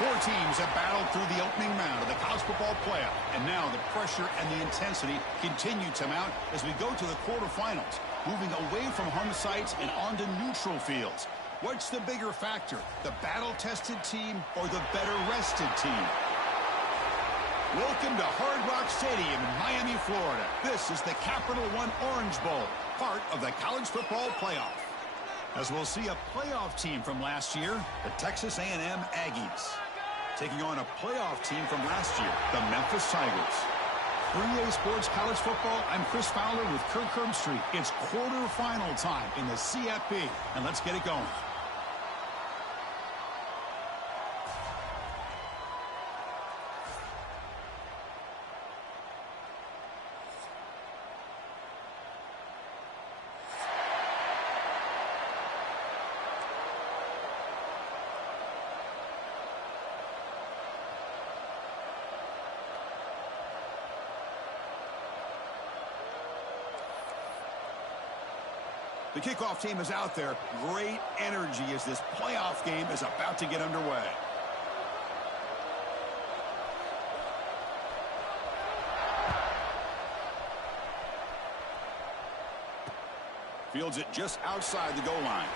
Four teams have battled through the opening round of the college football playoff, and now the pressure and the intensity continue to mount as we go to the quarterfinals, moving away from home sites and onto neutral fields. What's the bigger factor, the battle-tested team or the better-rested team? Welcome to Hard Rock Stadium in Miami, Florida. This is the Capital One Orange Bowl, part of the college football playoff. As we'll see a playoff team from last year, the Texas A&M Aggies, taking on a playoff team from last year, the Memphis Tigers. For EA Sports College Football, I'm Chris Fowler with Kirk Herbstreit. It's quarterfinal time in the CFP, and let's get it going. The kickoff team is out there. Great energy as this playoff game is about to get underway. Fields it just outside the goal line.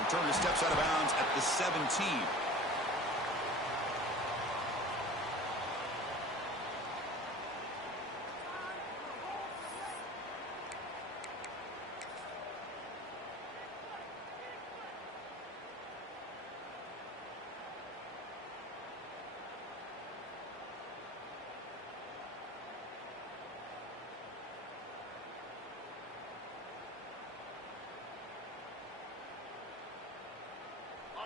Returner steps out of bounds at the 17.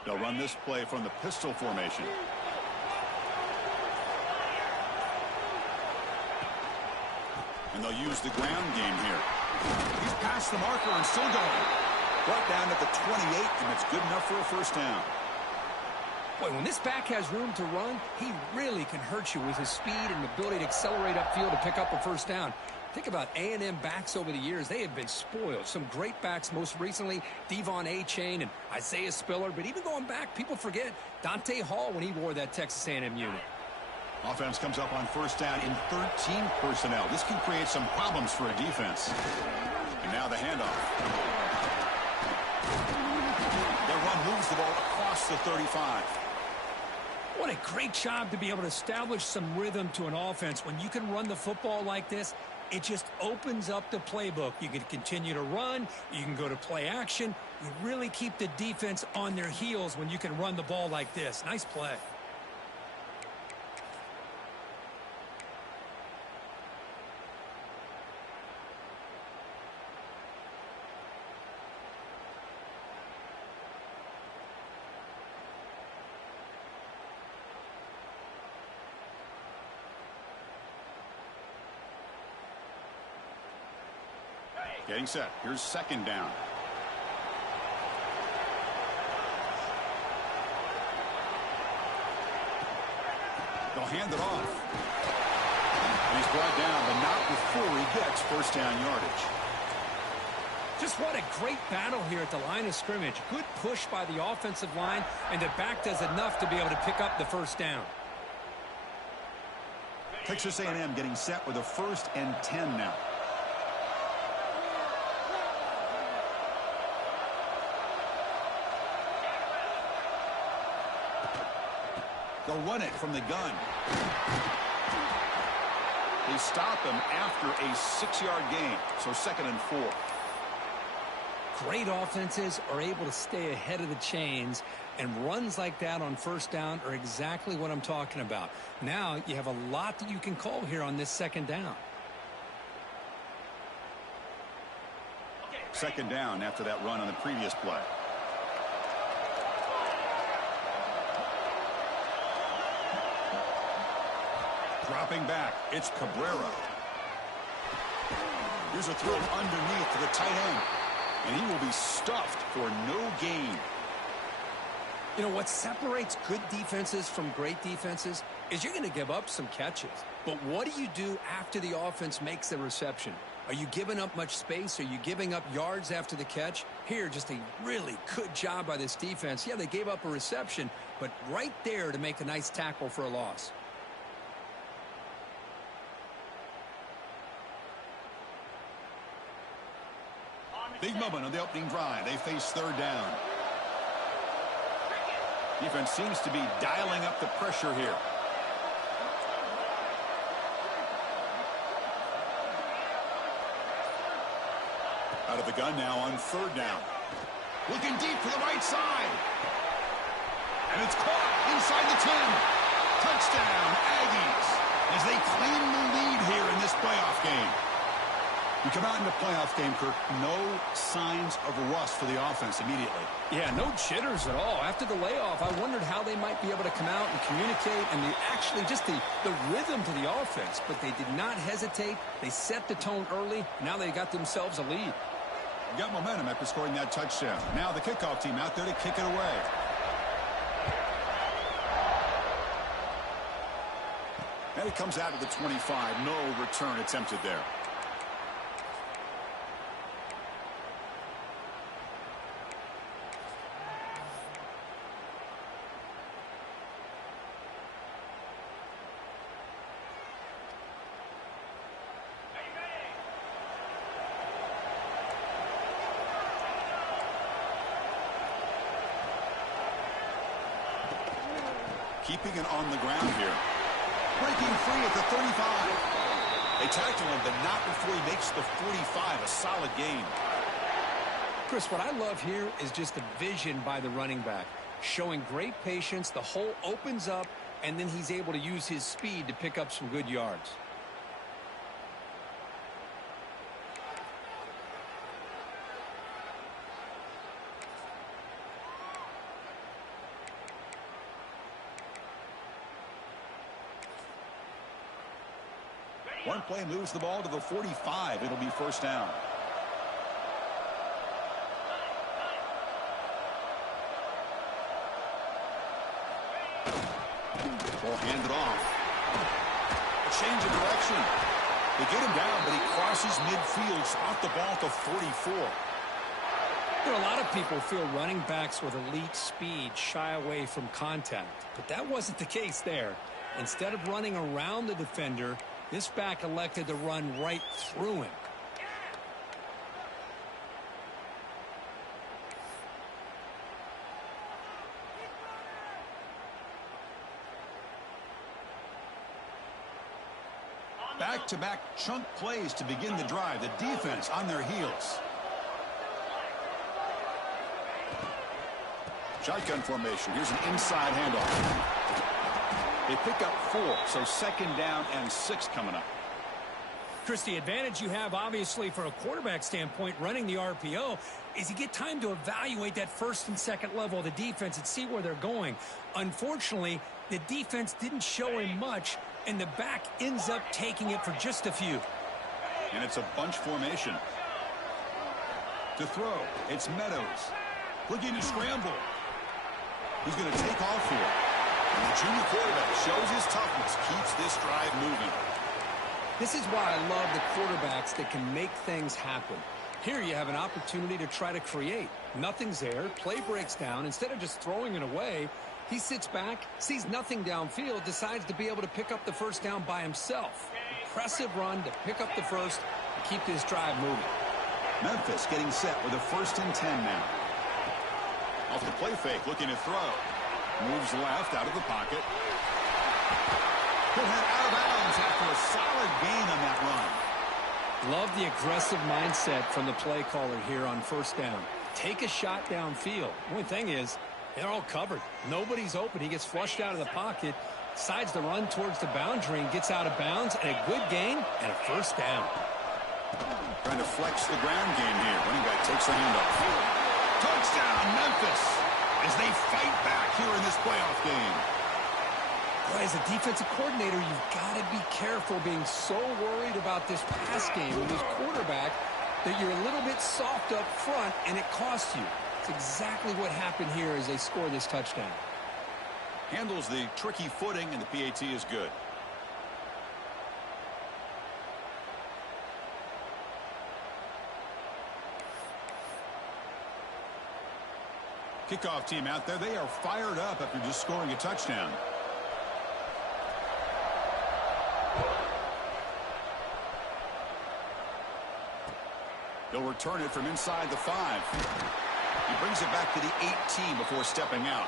They'll run this play from the pistol formation. And they'll use the ground game here. He's past the marker and still going. Brought down at the 28, and it's good enough for a first down. Boy, when this back has room to run, he really can hurt you with his speed and ability to accelerate upfield to pick up a first down. Think about A&M backs over the years. They have been spoiled. Some great backs, most recently, Devon A-Chain and Isaiah Spiller. But even going back, people forget Dante Hall when he wore that Texas A&M unit. Offense comes up on first down in 13 personnel. This can create some problems for a defense. And now the handoff. Their run moves the ball across the 35. What a great job to be able to establish some rhythm to an offense. When you can run the football like this, it just opens up the playbook. You can continue to run. You can go to play action. You really keep the defense on their heels when you can run the ball like this. Nice play. Getting set. Here's second down. They'll hand it off. And he's brought down, but not before he gets first down yardage. Just what a great battle here at the line of scrimmage. Good push by the offensive line, and the back does enough to be able to pick up the first down. Texas A&M getting set with a 1st and 10 now. They'll run it from the gun. They stop him after a 6-yard gain, so 2nd and 4. Great offenses are able to stay ahead of the chains, and runs like that on first down are exactly what I'm talking about. Now you have a lot that you can call here on this 2nd down. 2nd down after that run on the previous play. Dropping back, it's Cabrera. Here's a throw underneath to the tight end. And he will be stuffed for no gain. You know, what separates good defenses from great defenses is you're going to give up some catches. But what do you do after the offense makes the reception? Are you giving up much space? Are you giving up yards after the catch? Here, just a really good job by this defense. Yeah, they gave up a reception, but right there to make a nice tackle for a loss. Big moment on the opening drive. They face third down. Defense seems to be dialing up the pressure here. Out of the gun now on third down. Looking deep to the right side. And it's caught inside the 10. Touchdown, Aggies, as they claim the lead here in this playoff game. You come out in the playoff game, Kirk, no signs of rust for the offense immediately. Yeah, no jitters at all. After the layoff, I wondered how they might be able to come out and communicate and actually just the rhythm to the offense. But they did not hesitate. They set the tone early. Now they got themselves a lead. Got momentum after scoring that touchdown. Now the kickoff team out there to kick it away. And it comes out of the 25. No return attempted there. Keeping it on the ground here. Breaking free at the 35. They tackle him, but not before he makes the 45. A solid gain. Chris, what I love here is just the vision by the running back. Showing great patience. The hole opens up, and then he's able to use his speed to pick up some good yards. One play moves the ball to the 45. It'll be first down. Ball handed off. A change of direction. They get him down, but he crosses midfield, spot the ball to 44. There are a lot of people feel running backs with elite speed shy away from contact, but that wasn't the case there. Instead of running around the defender, this back elected to run right through him. Back-to-back chunk plays to begin the drive. The defense on their heels. Shotgun formation. Here's an inside handoff. They pick up 4, so second down and 6 coming up. Chris, the advantage you have, obviously, from a quarterback standpoint, running the RPO, is you get time to evaluate that first and second level of the defense and see where they're going. Unfortunately, the defense didn't show him much, and the back ends up taking it for just a few. And it's a bunch formation. To throw, it's Meadows. Looking to scramble. He's going to take off here. And the junior quarterback shows his toughness, keeps this drive moving. This is why I love the quarterbacks that can make things happen. Here you have an opportunity to try to create. Nothing's there. Play breaks down. Instead of just throwing it away, he sits back, sees nothing downfield, decides to be able to pick up the first down by himself. Impressive run to pick up the first and keep this drive moving. Memphis getting set with a 1st and 10 now. Off the play fake, looking to throw. Moves left out of the pocket. He'll head out of bounds after a solid gain on that run. Love the aggressive mindset from the play caller here on first down. Take a shot downfield. One thing is, they're all covered. Nobody's open. He gets flushed out of the pocket, decides to run towards the boundary and gets out of bounds, and a good gain and a first down. Trying to flex the ground game here. Running back takes the handoff. Touchdown, Memphis, as they fight back here in this playoff game. Boy, as a defensive coordinator, you've got to be careful being so worried about this pass game with this quarterback that you're a little bit soft up front and it costs you. It's exactly what happened here as they score this touchdown. Handles the tricky footing, and the PAT is good. Kickoff team out there, they are fired up after just scoring a touchdown. He'll return it from inside the 5. He brings it back to the 18 before stepping out.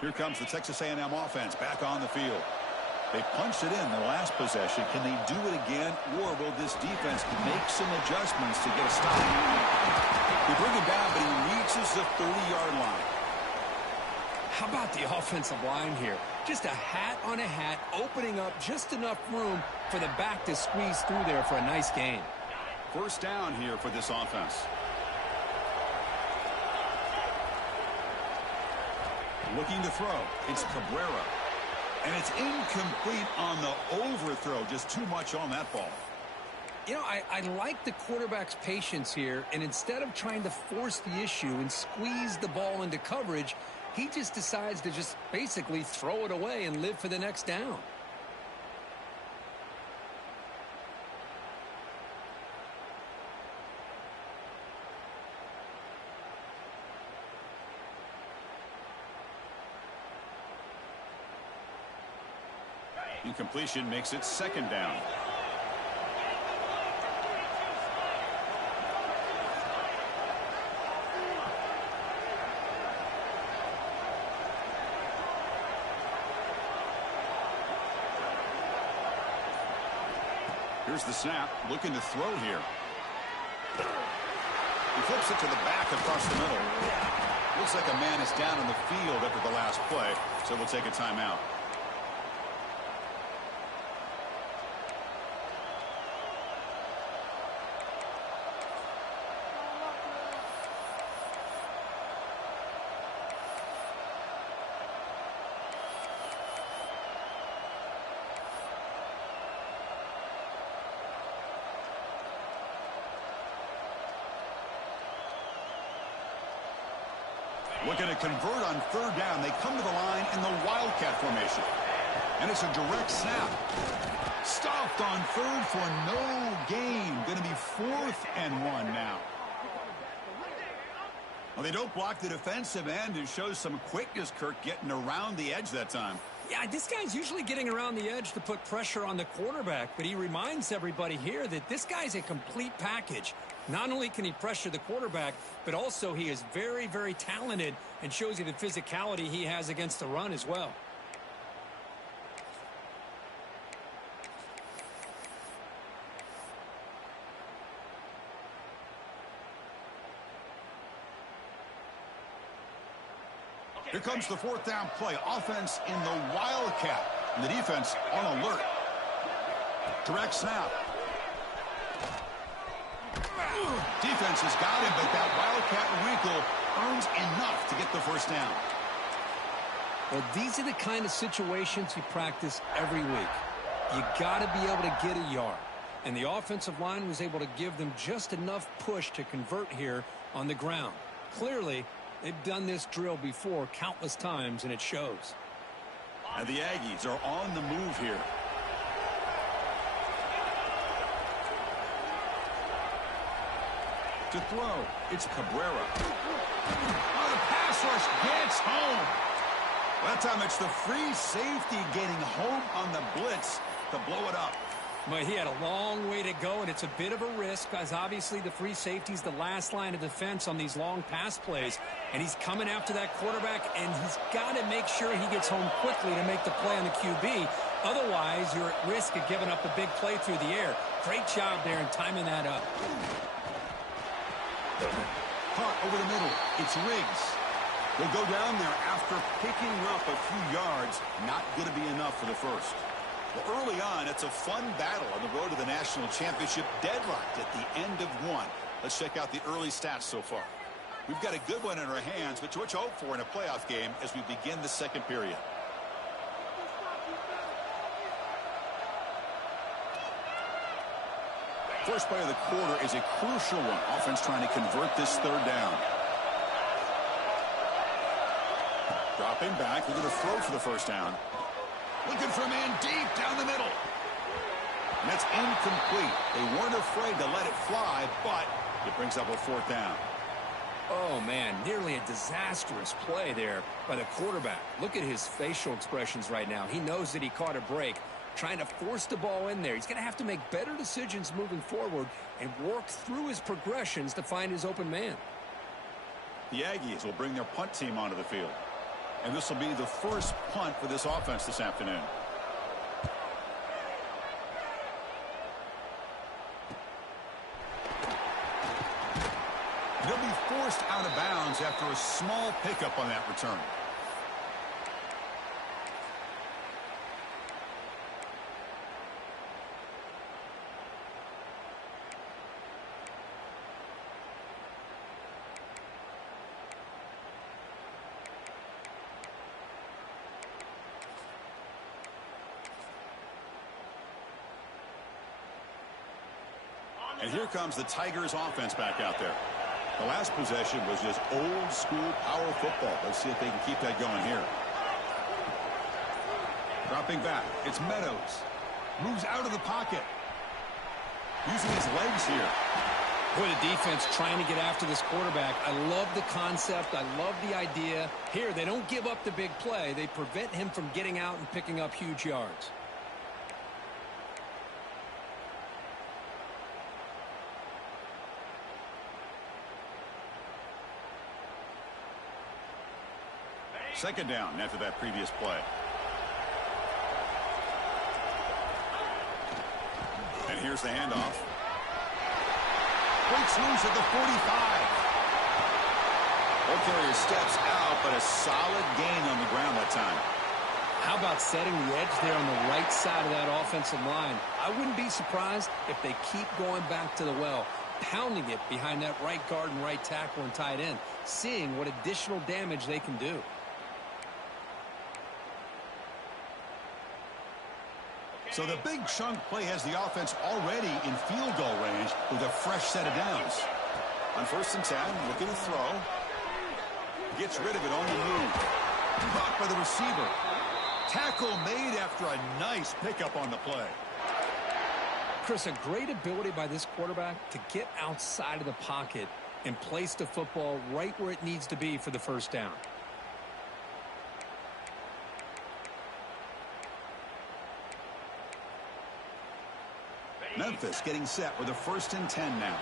Here comes the Texas A&M offense back on the field. They punched it in the last possession. Can they do it again, or will this defense make some adjustments to get a stop? They bring him down, but he reaches the 30-yard line. How about the offensive line here? Just a hat on a hat, opening up just enough room for the back to squeeze through there for a nice gain. First down here for this offense. Looking to throw. It's Cabrera. And it's incomplete on the overthrow. Just too much on that ball. You know, I like the quarterback's patience here. And instead of trying to force the issue and squeeze the ball into coverage, he just decides to just basically throw it away and live for the next down. Incompletion makes it second down. Here's the snap, looking to throw here. He flips it to the back across the middle. Looks like a man is down on the field after the last play, so we'll take a timeout. Looking to convert on third down. They come to the line in the Wildcat formation. And it's a direct snap. Stopped on third for no gain. Going to be 4th and 1 now. Well, they don't block the defensive end. It shows some quickness, Kirk, getting around the edge that time. Yeah, this guy's usually getting around the edge to put pressure on the quarterback, but he reminds everybody here that this guy's a complete package. Not only can he pressure the quarterback, but also he is very, very talented and shows you the physicality he has against the run as well. Here comes the 4th down play. Offense in the Wildcat. And the defense on alert. Direct snap. Defense has got him, but that Wildcat wrinkle earns enough to get the first down. Well, these are the kind of situations you practice every week. You got to be able to get a yard. And the offensive line was able to give them just enough push to convert here on the ground. Clearly, they've done this drill before countless times, and it shows. And the Aggies are on the move here. To throw, it's Cabrera. Oh, the pass rush gets home. That time it's the free safety getting home on the blitz to blow it up. But he had a long way to go, and it's a bit of a risk because obviously the free safety's the last line of defense on these long pass plays. And he's coming after that quarterback, and he's got to make sure he gets home quickly to make the play on the QB. Otherwise, you're at risk of giving up a big play through the air. Great job there in timing that up. Caught over the middle. It's Riggs. Will go down there after picking up a few yards. Not going to be enough for the first. Well, early on, it's a fun battle on the road to the national championship, deadlocked at the end of one. Let's check out the early stats so far. We've got a good one in our hands, but what you hope for in a playoff game as we begin the second period. first play of the quarter is a crucial one. Offense trying to convert this third down. Dropping back, looking to throw for the first down. Looking for a man deep down the middle. And that's incomplete. They weren't afraid to let it fly, but it brings up a fourth down. Oh, man, nearly a disastrous play there by the quarterback. Look at his facial expressions right now. He knows that he caught a break, trying to force the ball in there. He's going to have to make better decisions moving forward and work through his progressions to find his open man. The Aggies will bring their punt team onto the field. And this will be the first punt for this offense this afternoon. They'll be forced out of bounds after a small pickup on that return. And here comes the Tigers offense back out there. The last possession was just old school power football. Let's see if they can keep that going here. Dropping back. It's Meadows. Moves out of the pocket. Using his legs here. Boy, the defense trying to get after this quarterback. I love the concept. I love the idea. Here, they don't give up the big play. They prevent him from getting out and picking up huge yards. Second down after that previous play. And here's the handoff. Breaks loose at the 45. Ball carrier steps out, but a solid gain on the ground that time. How about setting the edge there on the right side of that offensive line? I wouldn't be surprised if they keep going back to the well, pounding it behind that right guard and right tackle and tight end, seeing what additional damage they can do. So the big chunk play has the offense already in field goal range with a fresh set of downs. On 1st and 10, looking to throw. Gets rid of it on the move. Blocked by the receiver. Tackle made after a nice pickup on the play. Chris, a great ability by this quarterback to get outside of the pocket and place the football right where it needs to be for the first down. Memphis getting set with a 1st and 10 now.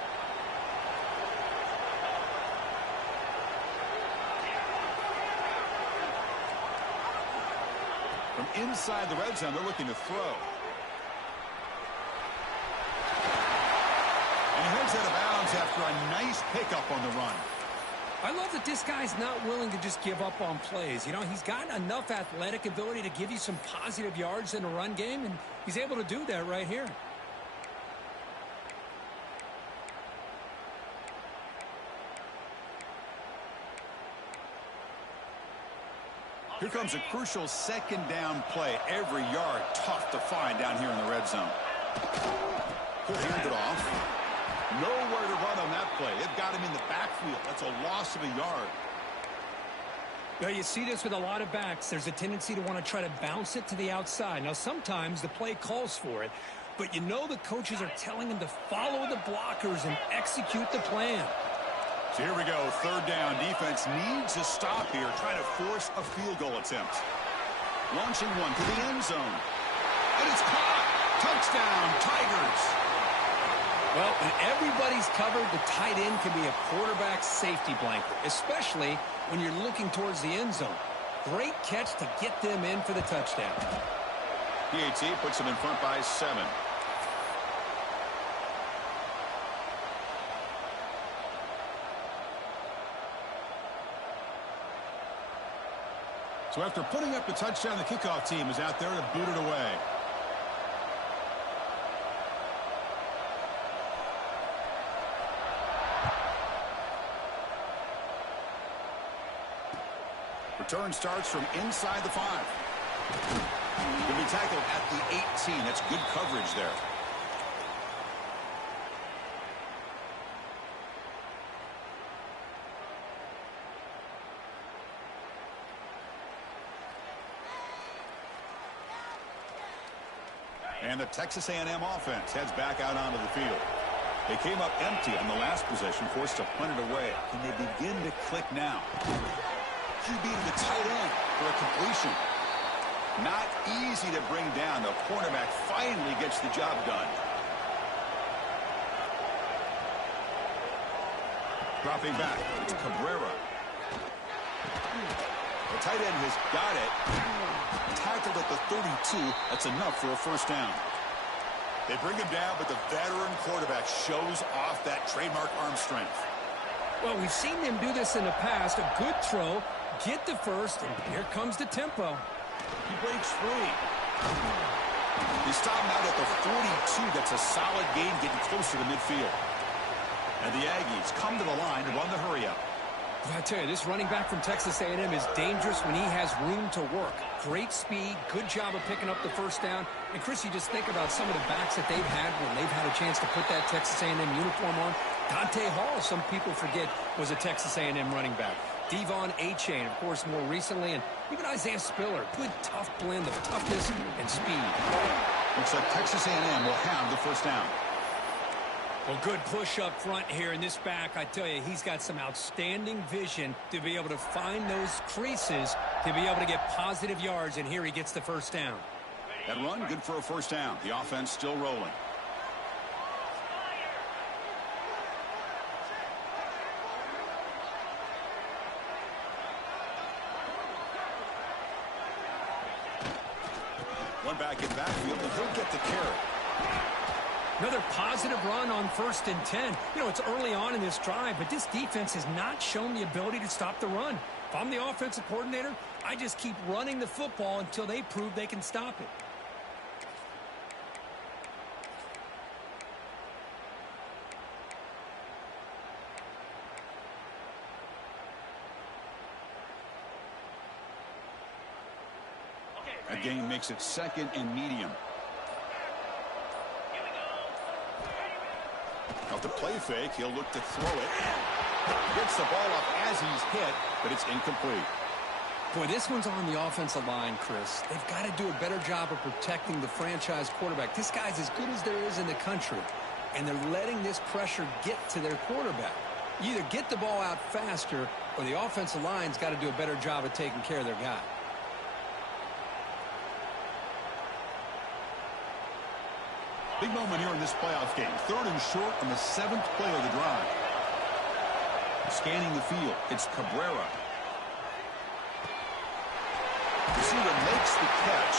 From inside the red zone, they're looking to throw. And he heads out of bounds after a nice pickup on the run. I love that this guy's not willing to just give up on plays. You know, he's got enough athletic ability to give you some positive yards in the run game, and he's able to do that right here. Here comes a crucial 2nd down play. Every yard tough to find down here in the red zone. He'll hand it off. Nowhere to run on that play. They've got him in the backfield. That's a loss of a yard. Well, you see this with a lot of backs. There's a tendency to want to try to bounce it to the outside. Now, sometimes the play calls for it, but you know the coaches are telling him to follow the blockers and execute the plan. So here we go, 3rd down. Defense needs a stop here, trying to force a field goal attempt. Launching one to the end zone. And it's caught. Touchdown, Tigers. Well, when everybody's covered, the tight end can be a quarterback's safety blanket, especially when you're looking towards the end zone. Great catch to get them in for the touchdown. PAT puts them in front by 7. So after putting up the touchdown, the kickoff team is out there to boot it away. Return starts from inside the 5. He'll be tackled at the 18. That's good coverage there. And the Texas A&M offense heads back out onto the field. They came up empty on the last possession, forced to punt it away. Can they begin to click now? QB to the tight end for a completion. Not easy to bring down. The cornerback finally gets the job done. Dropping back, it's Cabrera. The tight end has got it. Tackled at the 32. That's enough for a first down. They bring him down, but the veteran quarterback shows off that trademark arm strength. Well, we've seen them do this in the past. A good throw, get the first, and here comes the tempo. He breaks free. They stop him out at the 42. That's a solid gain, getting closer to midfield. And the Aggies come to the line to run the hurry-up. I tell you, this running back from Texas A&M is dangerous when he has room to work. Great speed, good job of picking up the first down. And, Chris, you just think about some of the backs that they've had when they've had a chance to put that Texas A&M uniform on. Dante Hall, some people forget, was a Texas A&M running back. Devon Achane, of course, more recently. And even Isaiah Spiller, good, tough blend of toughness and speed. Looks like Texas A&M will have the first down. Well, good push up front here in this back. I tell you, he's got some outstanding vision to be able to find those creases to be able to get positive yards, and here he gets the first down. That run, good for a first down. The offense still rolling. One back in backfield, and he'll get the carry. Another positive run on 1st and 10. You know, it's early on in this drive, but this defense has not shown the ability to stop the run. If I'm the offensive coordinator, I just keep running the football until they prove they can stop it. That gain makes it 2nd and medium. Out the play fake, he'll look to throw it. Gets the ball up as he's hit, but it's incomplete. Boy, this one's on the offensive line, Chris. They've got to do a better job of protecting the franchise quarterback. This guy's as good as there is in the country, and they're letting this pressure get to their quarterback. You either get the ball out faster, or the offensive line's got to do a better job of taking care of their guy. Big moment here in this playoff game. 3rd and short on the 7th play of the drive. Scanning the field, it's Cabrera. Receiver makes the catch.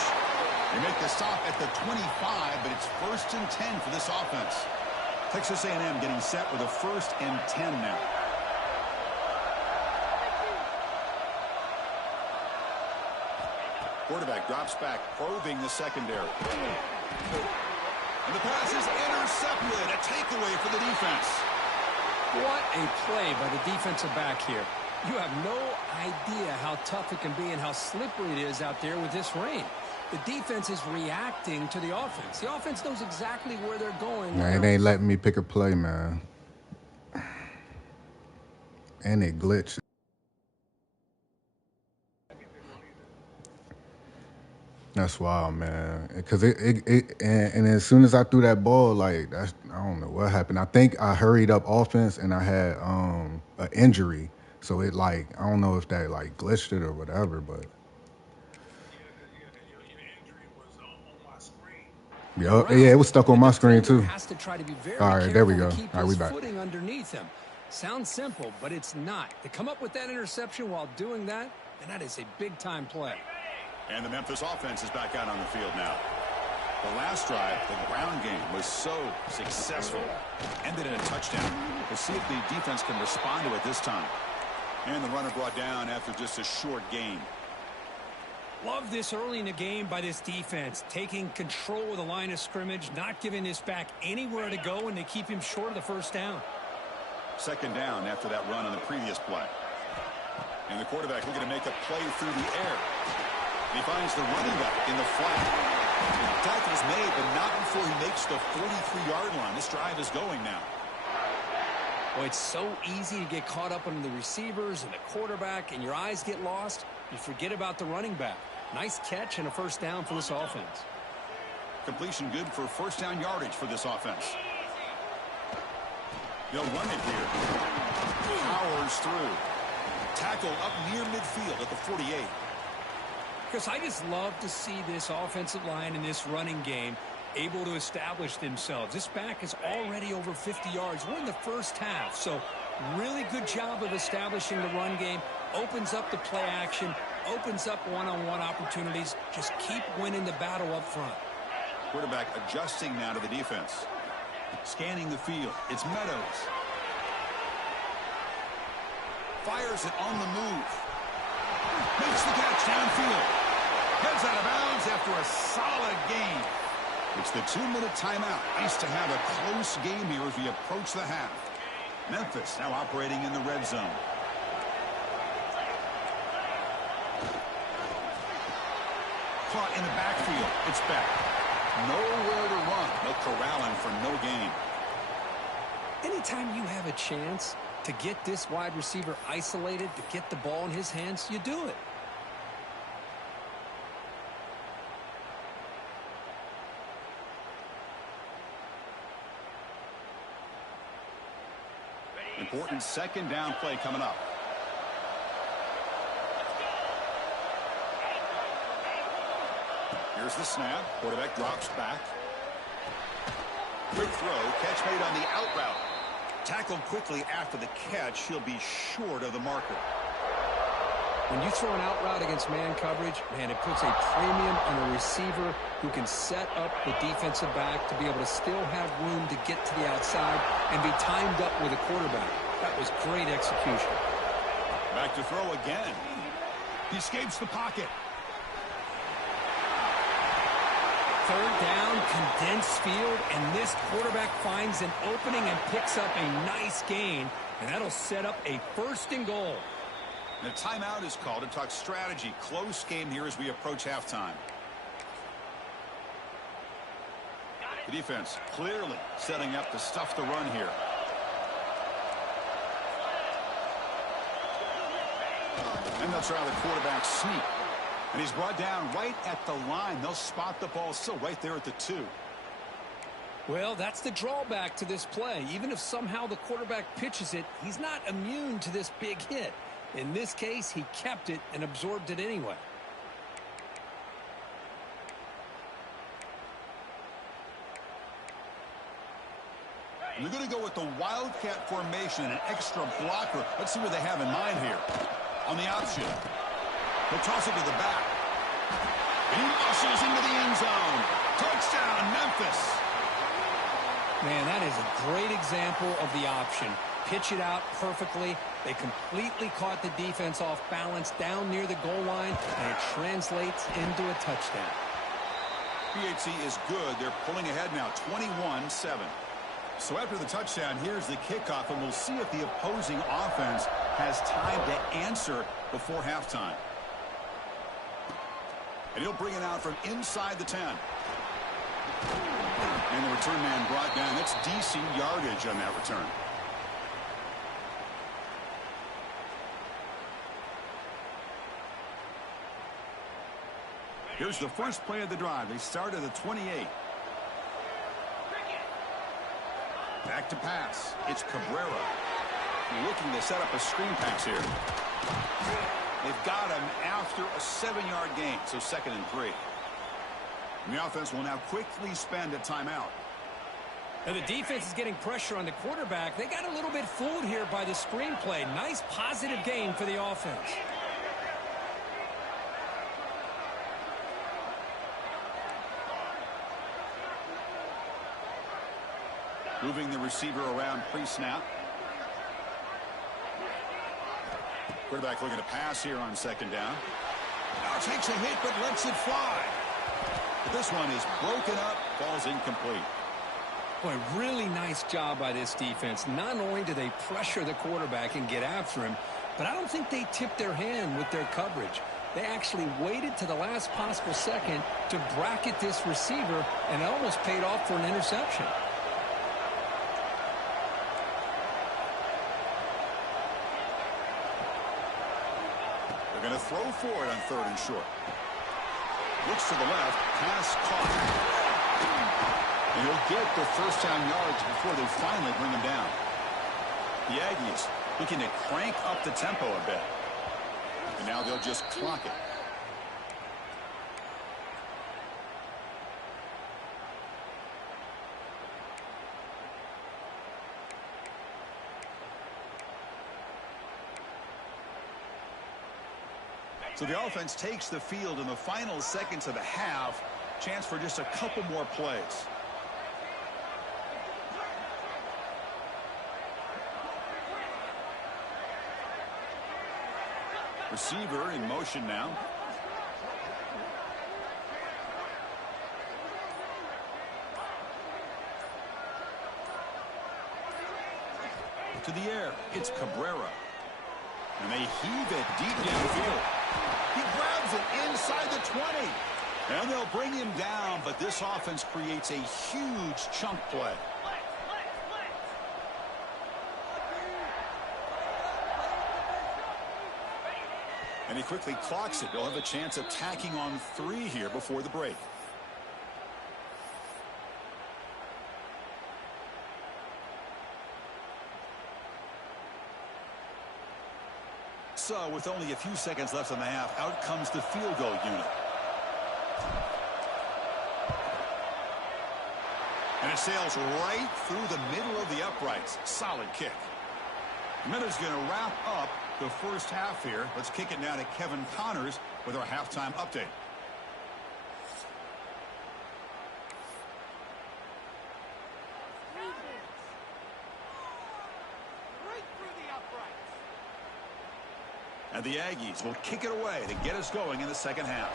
They make the stop at the 25, but it's 1st and 10 for this offense. Texas A&M getting set with a 1st and 10 now. Quarterback drops back, probing the secondary. And the pass is intercepted. A takeaway for the defense. What a play by the defensive back here. You have no idea how tough it can be and how slippery it is out there with this rain. The defense is reacting to the offense. The offense knows exactly where they're going. Nah, it ain't letting me pick a play, man. And it glitched. That's wild, man. Because and as soon as I threw that ball, like, I don't know what happened. I think I hurried up offense and I had an injury. So it, like, I don't know if that, like, glitched it or whatever, but. Yeah, it was stuck on my screen too. All right, there we go. All right, we back. Underneath him. Sounds simple, but it's not. To come up with that interception while doing that, and that is a big-time play. And the Memphis offense is back out on the field now. The last drive, the ground game, was so successful. Ended in a touchdown. Let's see if the defense can respond to it this time. And the runner brought down after just a short gain. Love this early in the game by this defense. Taking control of the line of scrimmage, not giving this back anywhere to go, and they keep him short of the first down. 2nd down after that run on the previous play. And the quarterback looking to make a play through the air. He finds the running back in the flat. The tackle is made, but not before he makes the 43-yard line. This drive is going now. Well, it's so easy to get caught up under the receivers and the quarterback, and your eyes get lost. You forget about the running back. Nice catch and a first down for this offense. Completion good for first down yardage for this offense. They'll run it here. Powers through. Tackle up near midfield at the 48. Because I just love to see this offensive line in this running game able to establish themselves. This back is already over 50 yards. We're in the first half, so really good job of establishing the run game. Opens up the play action, opens up one-on-one opportunities. Just keep winning the battle up front. Quarterback adjusting now to the defense. Scanning the field. It's Meadows. Fires it on the move. Makes the catch downfield. Heads out of bounds after a solid game. It's the 2-minute timeout. Nice to have a close game here as we approach the half. Memphis now operating in the red zone. Caught in the backfield. It's back. Nowhere to run. They'll corral him for no gain. Anytime you have a chance to get this wide receiver isolated, to get the ball in his hands, you do it. Important second down play coming up. Here's the snap. Quarterback drops back. Quick throw. Catch made on the out route. Tackled quickly after the catch. He'll be short of the marker. When you throw an out route against man coverage, man, it puts a premium on a receiver who can set up the defensive back to be able to still have room to get to the outside and be timed up with a quarterback. That was great execution. Back to throw again. He escapes the pocket. Third down, condensed field, and this quarterback finds an opening and picks up a nice gain, and that'll set up a 1st and goal. And a timeout is called to talk strategy. Close game here as we approach halftime. The defense clearly setting up to stuff the run here. And they'll try the quarterback sneak. And he's brought down right at the line. They'll spot the ball still right there at the 2. Well, that's the drawback to this play. Even if somehow the quarterback pitches it, he's not immune to this big hit. In this case, he kept it and absorbed it anyway. And they're going to go with the Wildcat formation and an extra blocker. Let's see what they have in mind here. On the option. He'll toss it to the back. And he muscles into the end zone. Touchdown, Memphis. Man, that is a great example of the option. Pitch it out perfectly. They completely caught the defense off balance down near the goal line, and it translates into a touchdown. PHC is good. They're pulling ahead now, 21-7. So after the touchdown, here's the kickoff, and we'll see if the opposing offense has time to answer before halftime. And he'll bring it out from inside the 10. And the return man brought down. That's DC yardage on that return. Here's the first play of the drive. They start at the 28. Back to pass. It's Cabrera. Looking to set up a screen pass here. They've got him after a 7-yard gain, so 2nd and 3. And the offense will now quickly spend a timeout. Now the defense is getting pressure on the quarterback. They got a little bit fooled here by the screenplay. Nice positive gain for the offense. Moving the receiver around pre-snap. Quarterback looking to pass here on 2nd down. Now takes a hit but lets it fly. But this one is broken up, falls incomplete. Boy, really nice job by this defense. Not only do they pressure the quarterback and get after him, but I don't think they tipped their hand with their coverage. They actually waited to the last possible second to bracket this receiver, and it almost paid off for an interception. They're going to throw for it on 3rd and short. Looks to the left. Pass caught. And he'll get the first down yards before they finally bring him down. The Aggies looking to crank up the tempo a bit. And now they'll just clock it. So the offense takes the field in the final seconds of the half. Chance for just a couple more plays. Receiver in motion now. To the air, it's Cabrera. And they heave it deep downfield. He grabs it inside the 20. And they'll bring him down, but this offense creates a huge chunk play. And he quickly clocks it. They'll have a chance of tacking on 3 here before the break. So, with only a few seconds left in the half, out comes the field goal unit. And it sails right through the middle of the uprights. Solid kick. Miller's going to wrap up the first half here. Let's kick it now to Kevin Connors with our halftime update. And the Aggies will kick it away to get us going in the second half.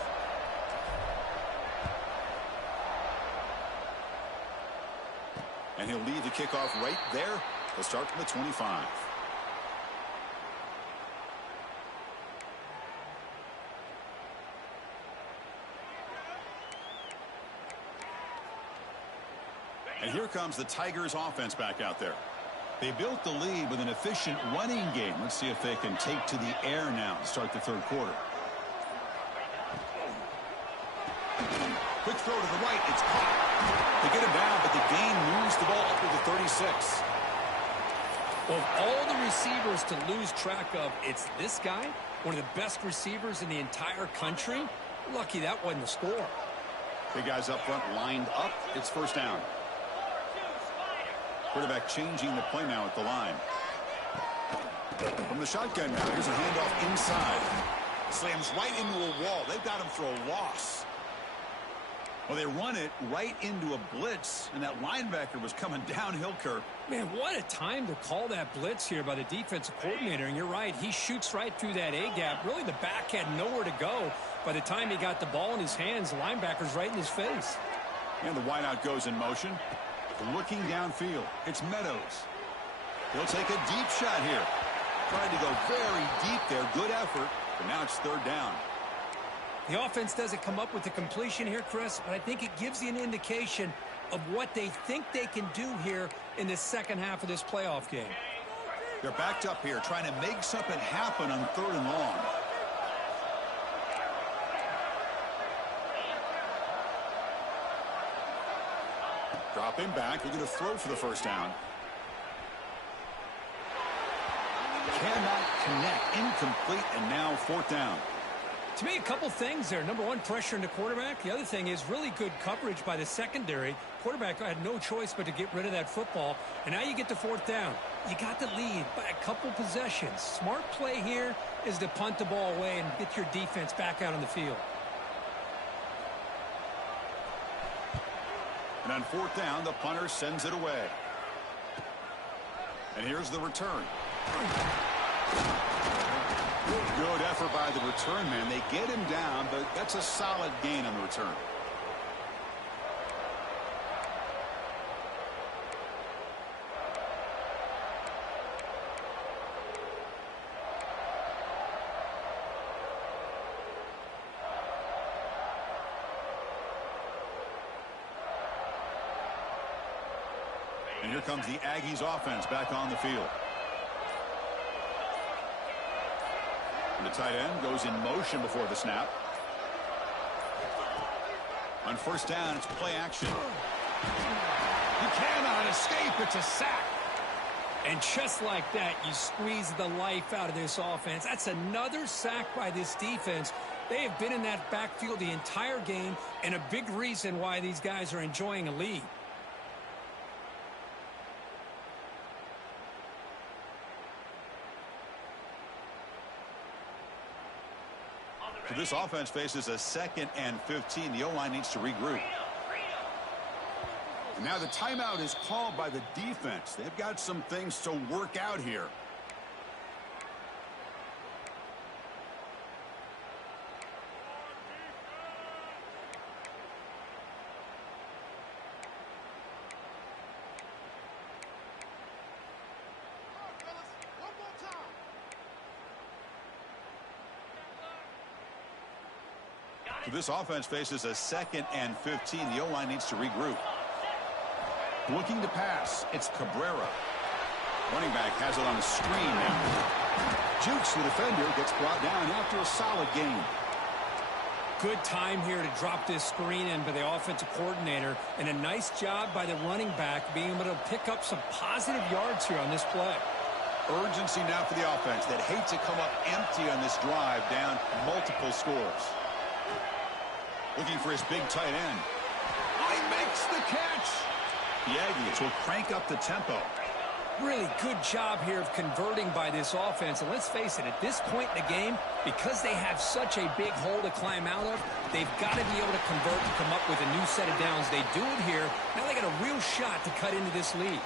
And he'll lead the kickoff right there. He'll start from the 25. And here comes the Tigers offense back out there. They built the lead with an efficient running game. Let's see if they can take to the air now to start the third quarter. Quick throw to the right. It's caught. They get him down, but the gain moves the ball up to the 36. Well, of all the receivers to lose track of, it's this guy, one of the best receivers in the entire country. Lucky that wasn't the score. Big guys up front lined up. It's first down. Quarterback changing the play now at the line. From the shotgun now, here's a handoff inside. Slams right into a wall. They've got him for a loss. Well, they run it right into a blitz, and that linebacker was coming downhill, Kirk. Man, what a time to call that blitz here by the defensive coordinator. And you're right, he shoots right through that A-gap. Really, the back had nowhere to go. By the time he got the ball in his hands, the linebacker's right in his face. And the wideout goes in motion. Looking downfield, it's Meadows. He'll take a deep shot here. Tried to go very deep there. Good effort, but now it's third down. The offense doesn't come up with the completion here, Chris, but I think it gives you an indication of what they think they can do here in the second half of this playoff game. They're backed up here, trying to make something happen on 3rd and long. Dropping back, they're going to throw for the first down. Cannot connect, incomplete, and now 4th down. To me, a couple things there. Number one, pressure in the quarterback. The other thing is really good coverage by the secondary. Quarterback had no choice but to get rid of that football. And now you get to 4th down. You got the lead by a couple possessions. Smart play here is to punt the ball away and get your defense back out on the field. And on 4th down, the punter sends it away. And here's the return. Good effort by the return man. They get him down, but that's a solid gain on the return. And here comes the Aggies offense back on the field. And the tight end goes in motion before the snap. On first down, it's play action. He cannot escape. It's a sack. And just like that, you squeeze the life out of this offense. That's another sack by this defense. They have been in that backfield the entire game, and a big reason why these guys are enjoying a lead. So this offense faces a 2nd and 15. The O-line needs to regroup. And now the timeout is called by the defense. They've got some things to work out here. So this offense faces a 2nd and 15. The O-line needs to regroup. Looking to pass, it's Cabrera. Running back has it on the screen now. Jukes the defender, gets brought down after a solid gain. Good time here to drop this screen in by the offensive coordinator, and a nice job by the running back being able to pick up some positive yards here on this play. Urgency now for the offense that hate to come up empty on this drive, down multiple scores. Looking for his big tight end. He makes the catch. The Aggies will crank up the tempo. Really good job here of converting by this offense. And let's face it, at this point in the game, because they have such a big hole to climb out of, they've got to be able to convert to come up with a new set of downs. They do it here. Now they got a real shot to cut into this lead.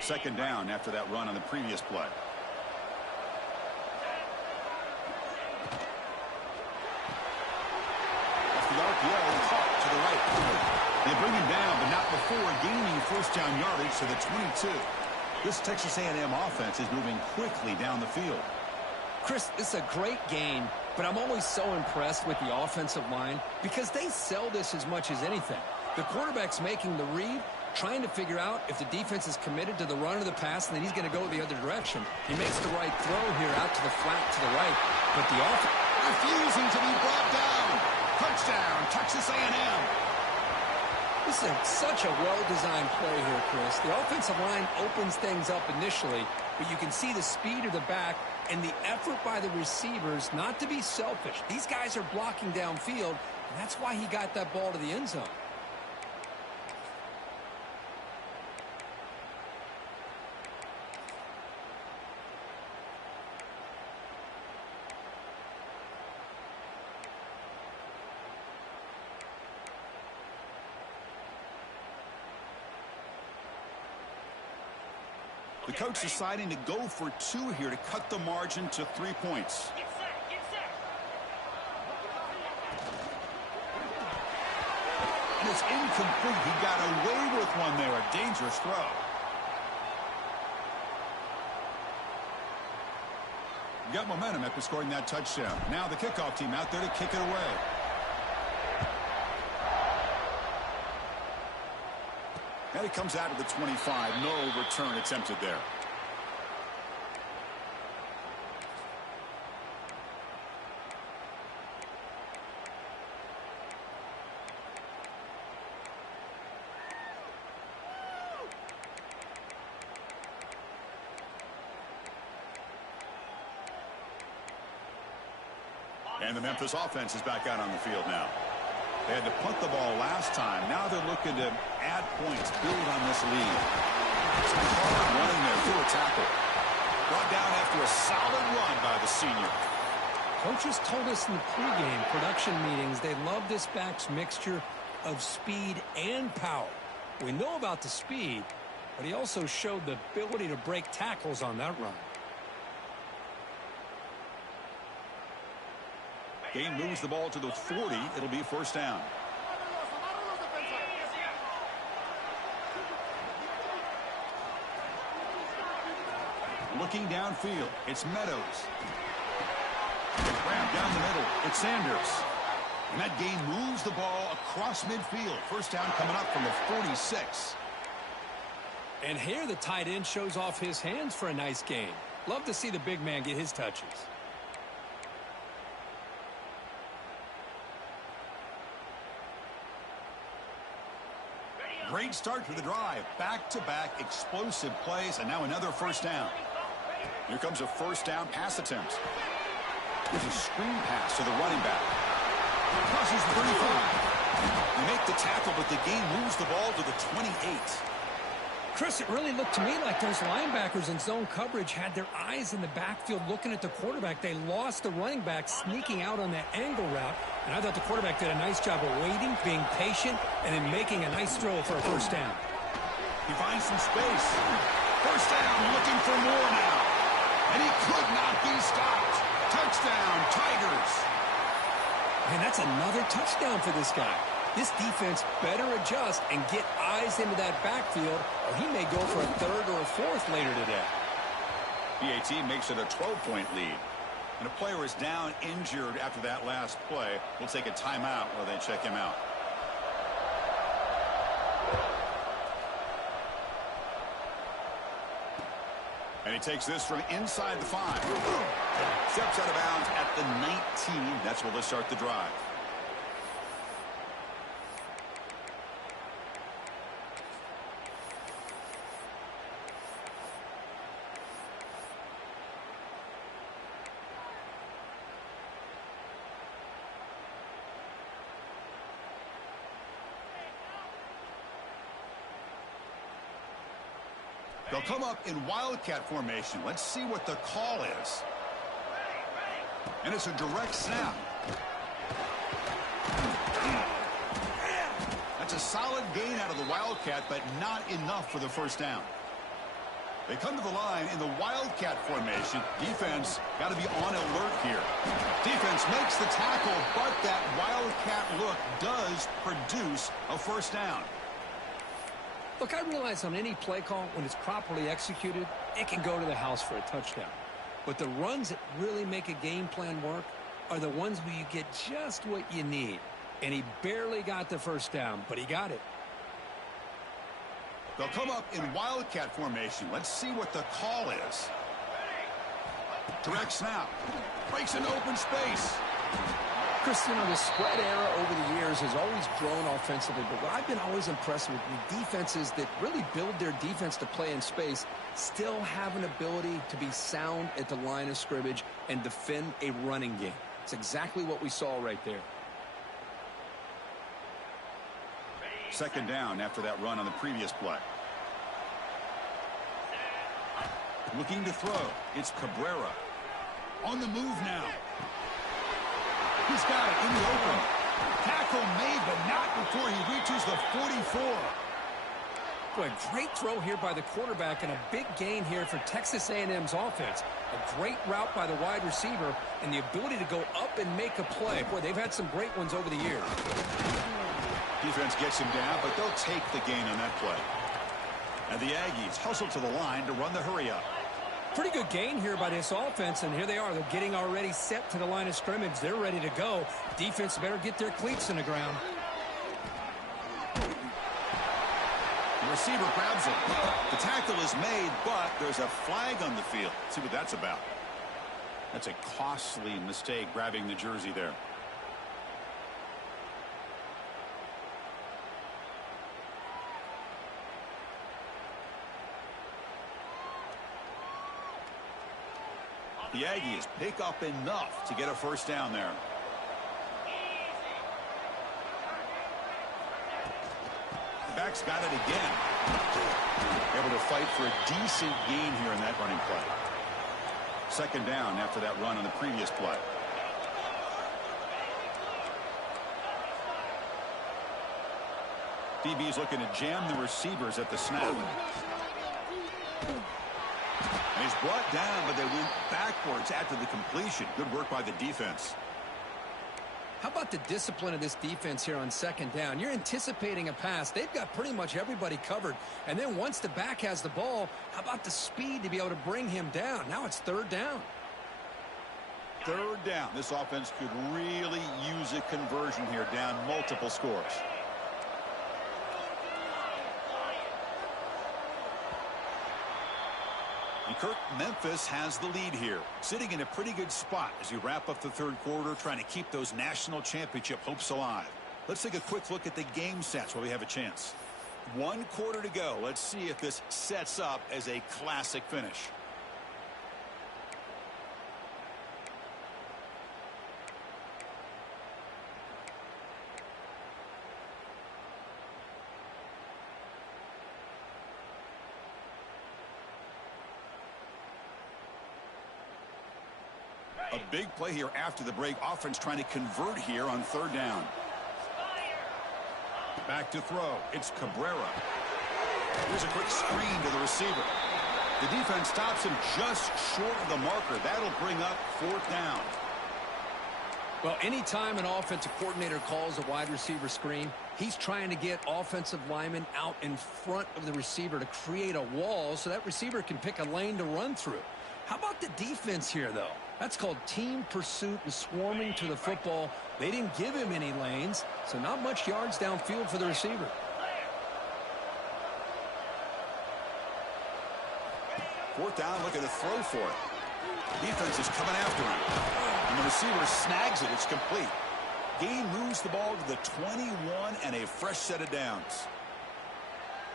Second down after that run on the previous play. The RPO caught to the right. They bring him down, but not before gaining first down yardage to the 22. This Texas A&M offense is moving quickly down the field. Chris, this is a great game, but I'm always so impressed with the offensive line because they sell this as much as anything. The quarterback's making the read, trying to figure out if the defense is committed to the run or the pass, and then he's going to go the other direction. He makes the right throw here out to the flat to the right, but the offense refusing to be brought down. Touchdown, Texas A&M. This is such a well-designed play here, Chris. The offensive line opens things up initially, but you can see the speed of the back and the effort by the receivers not to be selfish. These guys are blocking downfield, and that's why he got that ball to the end zone. The coach deciding to go for 2 here to cut the margin to 3 points. And it's incomplete. He got away with one there. A dangerous throw. Got momentum after scoring that touchdown. Now the kickoff team out there to kick it away. And it comes out to the 25. No return attempted there. And the Memphis offense is back out on the field now. They had to punt the ball last time. Now they're looking to add points, build on this lead. Running there through a tackle. Brought down after a solid run by the senior. Coaches told us in the pregame production meetings they love this back's mixture of speed and power. We know about the speed, but he also showed the ability to break tackles on that run. Gain moves the ball to the 40. It'll be first down. Looking downfield, it's Meadows. Ramp down the middle, it's Sanders. And that gain moves the ball across midfield. First down coming up from the 46. And here the tight end shows off his hands for a nice gain. Love to see the big man get his touches. Great start to the drive. Back-to-back explosive plays, and now another first down. Here comes a first down pass attempt. There's a screen pass to the running back. Crosses the 35. They make the tackle, but the game moves the ball to the 28. Chris, it really looked to me like those linebackers in zone coverage had their eyes in the backfield looking at the quarterback. They lost the running back sneaking out on that angle route, and I thought the quarterback did a nice job of waiting, being patient, and then making a nice throw for a first down. He finds some space. First down, looking for more now. And he could not be stopped. Touchdown, Tigers. And that's another touchdown for this guy. This defense better adjust and get eyes into that backfield, or he may go for a third or a fourth later today. PAT makes it a 12-point lead. And a player is down injured after that last play. We'll take a timeout while they check him out. And he takes this from inside the 5. Steps out of bounds at the 19. That's where they'll start the drive. They'll come up in Wildcat formation. Let's see what the call is. And it's a direct snap. That's a solid gain out of the Wildcat, but not enough for the first down. They come to the line in the Wildcat formation. Defense got to be on alert here. Defense makes the tackle, but that Wildcat look does produce a first down. Look, I realize on any play call, when it's properly executed, it can go to the house for a touchdown. But the runs that really make a game plan work are the ones where you get just what you need. And he barely got the first down, but he got it. They'll come up in Wildcat formation. Let's see what the call is. Direct snap. Breaks into open space. Chris, you know, the spread era over the years has always grown offensively, but what I've been always impressed with the defenses that really build their defense to play in space still have an ability to be sound at the line of scrimmage and defend a running game. It's exactly what we saw right there. Second down after that run on the previous play. Looking to throw. It's Cabrera. On the move now. He's got it in the open. Tackle made, but not before he reaches the 44. Boy, great throw here by the quarterback and a big gain here for Texas A&M's offense. A great route by the wide receiver and the ability to go up and make a play. Boy, they've had some great ones over the years. Defense gets him down, but they'll take the gain on that play. And the Aggies hustle to the line to run the hurry-up. Pretty good gain here by this offense, and here they are. They're getting already set to the line of scrimmage. They're ready to go. Defense better get their cleats in the ground. The receiver grabs it. The tackle is made, but there's a flag on the field. Let's see what that's about. That's a costly mistake, grabbing the jersey there. The Aggies pick up enough to get a first down there. The back's got it again. Able to fight for a decent gain here in that running play. Second down after that run on the previous play. DB's looking to jam the receivers at the snap. And he's brought down, but they went backwards after the completion. Good work by the defense. How about the discipline of this defense here on second down? You're anticipating a pass. They've got pretty much everybody covered. And then once the back has the ball, how about the speed to be able to bring him down? Now it's third down. Third down. This offense could really use a conversion here, down multiple scores. And Kirk, Memphis has the lead here, sitting in a pretty good spot as we wrap up the third quarter, trying to keep those national championship hopes alive. Let's take a quick look at the game stats while we have a chance. 1 quarter to go. Let's see if this sets up as a classic finish. A big play here after the break. Offense trying to convert here on 3rd down. Back to throw. It's Cabrera. Here's a quick screen to the receiver. The defense stops him just short of the marker. That'll bring up 4th down. Well, anytime an offensive coordinator calls a wide receiver screen, he's trying to get offensive linemen out in front of the receiver to create a wall so that receiver can pick a lane to run through. How about the defense here, though? That's called team pursuit and swarming to the football. They didn't give him any lanes, so not much yards downfield for the receiver. Fourth down, looking to throw for it. Defense is coming after him. And the receiver snags it. It's complete. Gain moves the ball to the 21 and a fresh set of downs.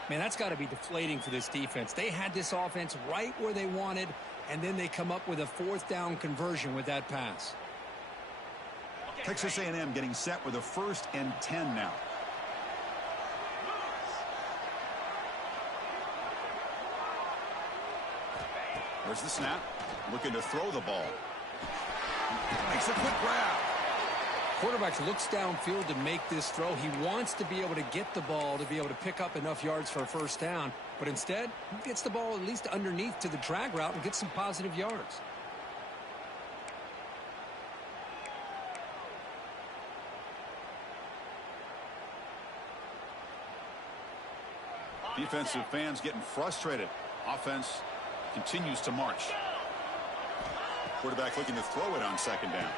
Man, that's got to be deflating for this defense. They had this offense right where they wanted, and then they come up with a 4th down conversion with that pass. Texas A&M getting set with a 1st and 10 now. There's the snap. Looking to throw the ball. Makes a quick grab. Quarterback looks downfield to make this throw. He wants to be able to get the ball to be able to pick up enough yards for a 1st down. But instead, he gets the ball at least underneath to the drag route and gets some positive yards. Defensive fans getting frustrated. Offense continues to march. Quarterback looking to throw it on 2nd down.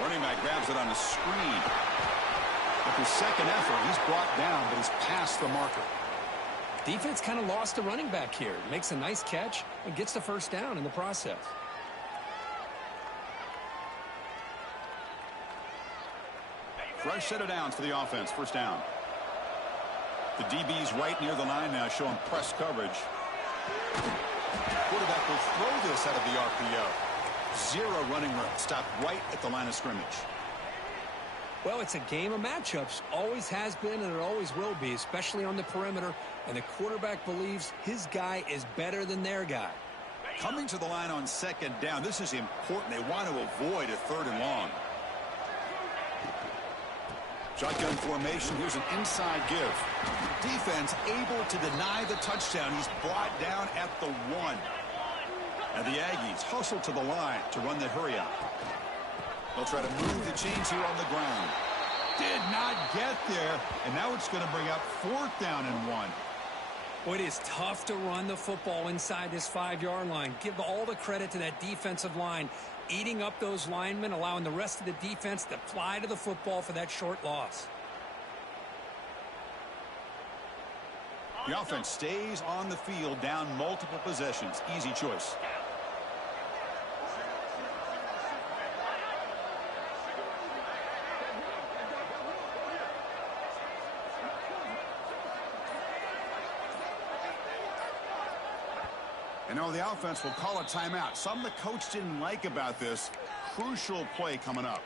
Running back grabs it on a screen. After 2nd effort, he's brought down, but he's past the marker. Defense kind of lost the running back here. Makes a nice catch and gets the 1st down in the process. Fresh set of downs for the offense. 1st down. The DB's right near the line now, showing press coverage. Quarterback will throw this out of the RPO. 0 running room. Stopped right at the line of scrimmage. Well, it's a game of matchups. Always has been, and it always will be, especially on the perimeter. And the quarterback believes his guy is better than their guy. Coming to the line on 2nd down. This is important. They want to avoid a 3rd and long. Shotgun formation. Here's an inside give. Defense able to deny the touchdown. He's brought down at the 1. And the Aggies hustle to the line to run the hurry out. They'll try to move the chains here on the ground. Did not get there. And now it's going to bring up 4th down and 1. Well, it is tough to run the football inside this 5-yard line. Give all the credit to that defensive line, eating up those linemen, allowing the rest of the defense to fly to the football for that short loss. The offense stays on the field, down multiple possessions. Easy choice. And now the offense will call a timeout. Something the coach didn't like about this. Crucial play coming up.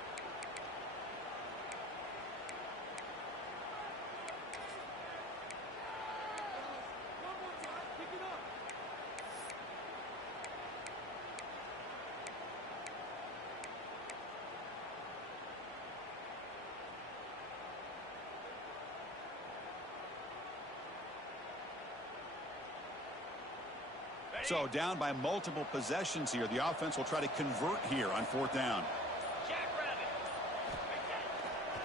So down by multiple possessions here. The offense will try to convert here on 4th down.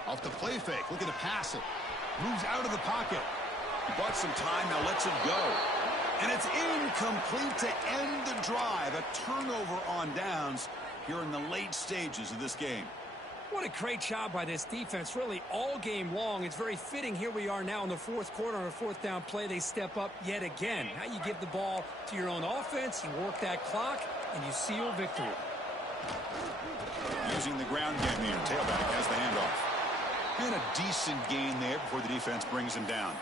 Off the play fake, looking to pass it. Moves out of the pocket. He bought some time, now lets it go. And it's incomplete to end the drive. A turnover on downs here in the late stages of this game. What a great job by this defense, really all game long. It's very fitting. Here we are now in the 4th quarter on a 4th down play. They step up yet again. Now you give the ball to your own offense, you work that clock, and you seal victory. Using the ground game here. Tailback has the handoff. And a decent gain there before the defense brings him down.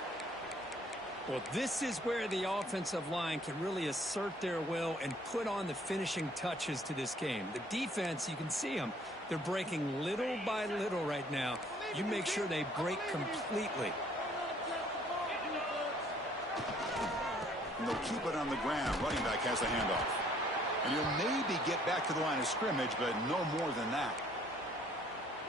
Well, this is where the offensive line can really assert their will and put on the finishing touches to this game. The defense, you can see them. They're breaking little by little right now. You make sure they break completely. And they'll keep it on the ground. Running back has the handoff. And he'll maybe get back to the line of scrimmage, but no more than that.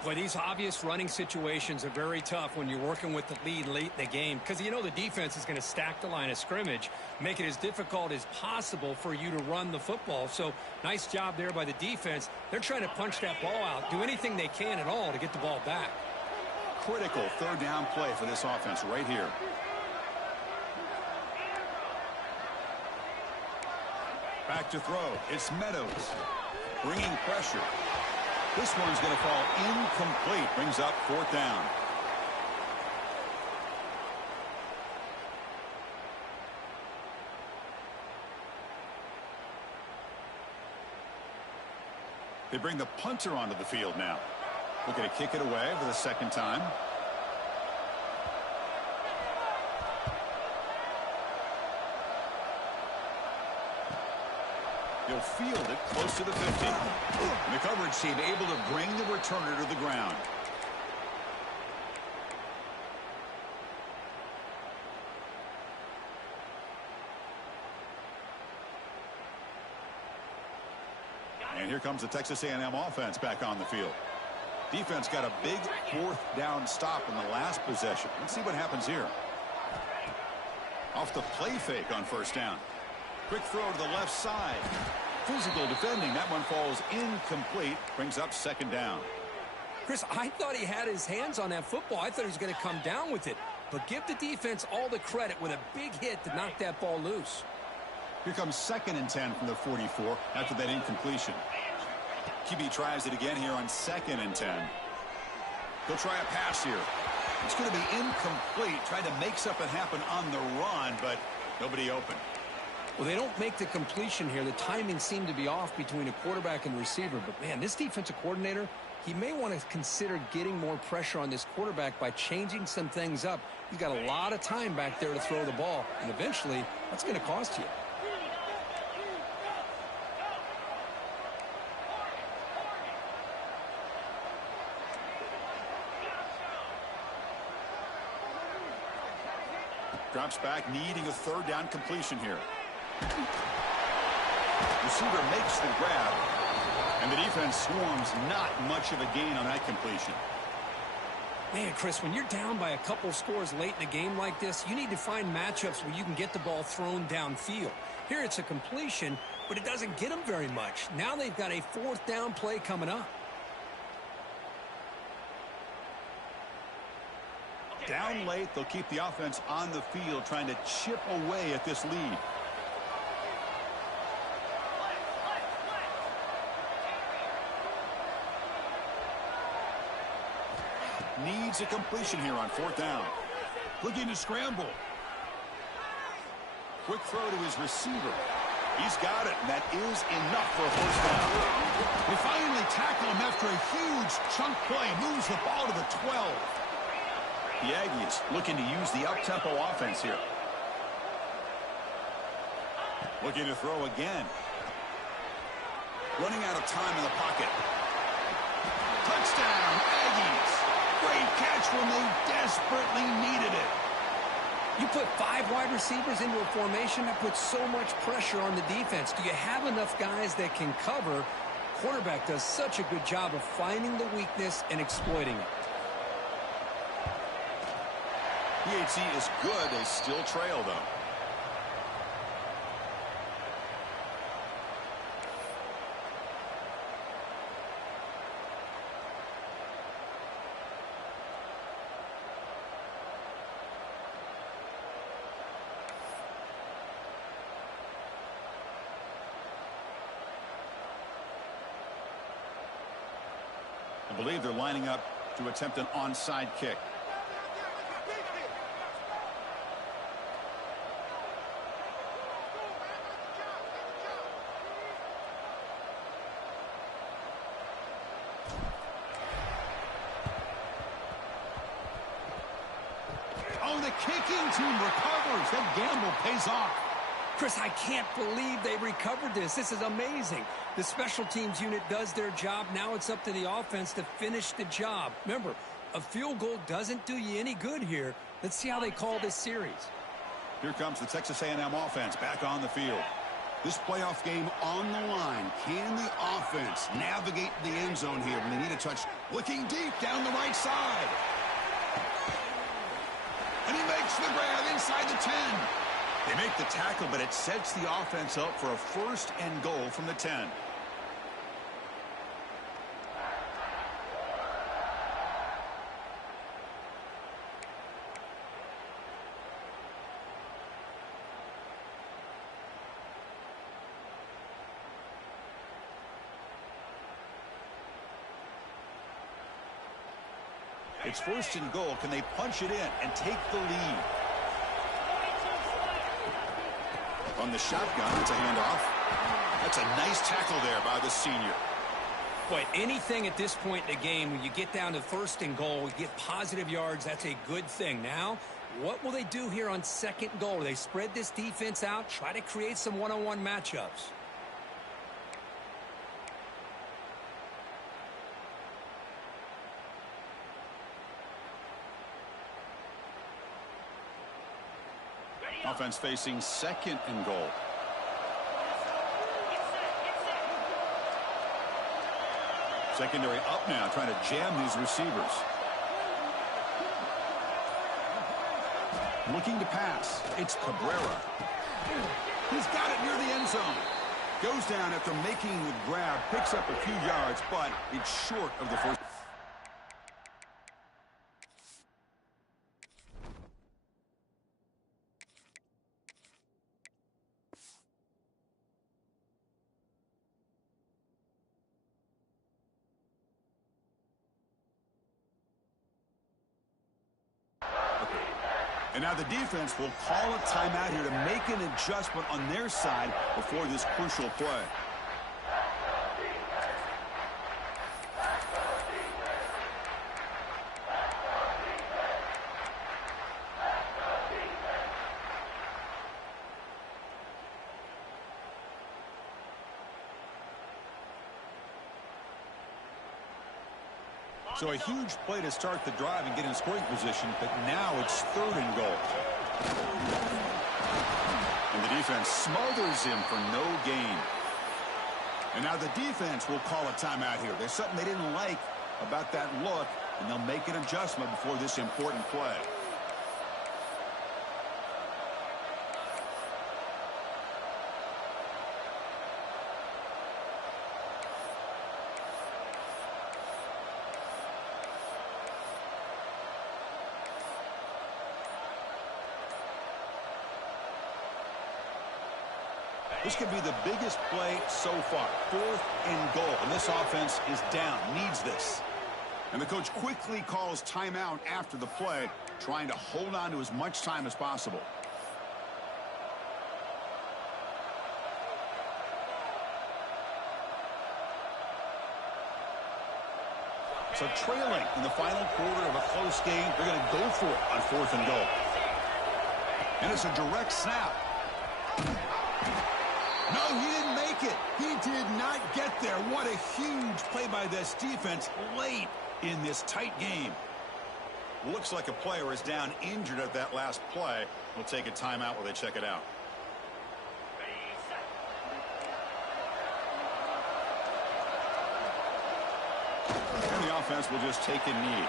Boy, these obvious running situations are very tough when you're working with the lead late in the game because you know the defense is going to stack the line of scrimmage, make it as difficult as possible for you to run the football. So nice job there by the defense. They're trying to punch that ball out, do anything they can at all to get the ball back. Critical third down play for this offense right here. Back to throw. It's Meadows. Bringing pressure. This one's going to fall incomplete. Brings up fourth down. They bring the punter onto the field now. Looking to kick it away for the second time. He'll field it close to the 50. And the coverage team able to bring the returner to the ground. And here comes the Texas A&M offense back on the field. Defense got a big fourth down stop in the last possession. Let's see what happens here. Off the play fake on first down. Quick throw to the left side. Physical defending. That one falls incomplete. Brings up second down. Chris, I thought he had his hands on that football. I thought he was going to come down with it. But give the defense all the credit with a big hit to knock that ball loose. Here comes 2nd and 10 from the 44 after that incompletion. QB tries it again here on 2nd and 10. He'll try a pass here. It's going to be incomplete. Tried to make something happen on the run, but nobody open. Well, they don't make the completion here. The timing seemed to be off between a quarterback and receiver. But, man, this defensive coordinator, he may want to consider getting more pressure on this quarterback by changing some things up. He's got a lot of time back there to throw the ball. And eventually, that's going to cost you. Drops back, needing a third down completion here. Receiver makes the grab, and the defense swarms. Not much of a gain on that completion. Man, Chris, when you're down by a couple scores late in a game like this, you need to find matchups where you can get the ball thrown downfield. Here it's a completion, but it doesn't get them very much. Now they've got a fourth down play coming up. Down late, they'll keep the offense on the field, trying to chip away at this lead. Needs a completion here on fourth down. Looking to scramble. Quick throw to his receiver. He's got it, and that is enough for a first down. They finally tackle him after a huge chunk play. Moves the ball to the 12. The Aggies looking to use the up-tempo offense here. Looking to throw again. Running out of time in the pocket. Touchdown, Aggies. Great catch when they desperately needed it. You put 5 wide receivers into a formation, that puts so much pressure on the defense. Do you have enough guys that can cover? Quarterback does such a good job of finding the weakness and exploiting it. PHC is good. They still trail, though. I believe they're lining up to attempt an onside kick. On the kicking team recovers. That gamble pays off. Chris, I can't believe they recovered this. This is amazing. The special teams unit does their job. Now it's up to the offense to finish the job. Remember, a field goal doesn't do you any good here. Let's see how they call this series. Here comes the Texas A&M offense back on the field. This playoff game on the line. Can the offense navigate the end zone here when they need a touch? Looking deep down the right side. And he makes the grab inside the 10. They make the tackle, but it sets the offense up for a 1st and goal from the 10. It's 1st and goal. Can they punch it in and take the lead? On the shotgun, it's a handoff. That's a nice tackle there by the senior. Boy, anything at this point in the game, when you get down to 1st and goal, you get positive yards, that's a good thing. Now, what will they do here on 2nd and goal? They spread this defense out, try to create some one-on-one matchups. Offense facing 2nd and goal. Secondary up now, trying to jam these receivers. Looking to pass. It's Cabrera. He's got it near the end zone. Goes down after making the grab, picks up a few yards, but it's short of the first. And now the defense will call a timeout here to make an adjustment on their side before this crucial play. So a huge play to start the drive and get in scoring position, but now it's 3rd and goal. And the defense smothers him for no gain. And now the defense will call a timeout here. There's something they didn't like about that look, and they'll make an adjustment before this important play. This could be the biggest play so far. 4th and goal. And this offense is down. Needs this. And the coach quickly calls timeout after the play, trying to hold on to as much time as possible. So trailing in the final quarter of a close game, they're going to go for it on 4th and goal. And it's a direct snap. No, he didn't make it. He did not get there. What a huge play by this defense late in this tight game. Looks like a player is down injured at that last play. We'll take a timeout while they check it out. And the offense will just take a knee.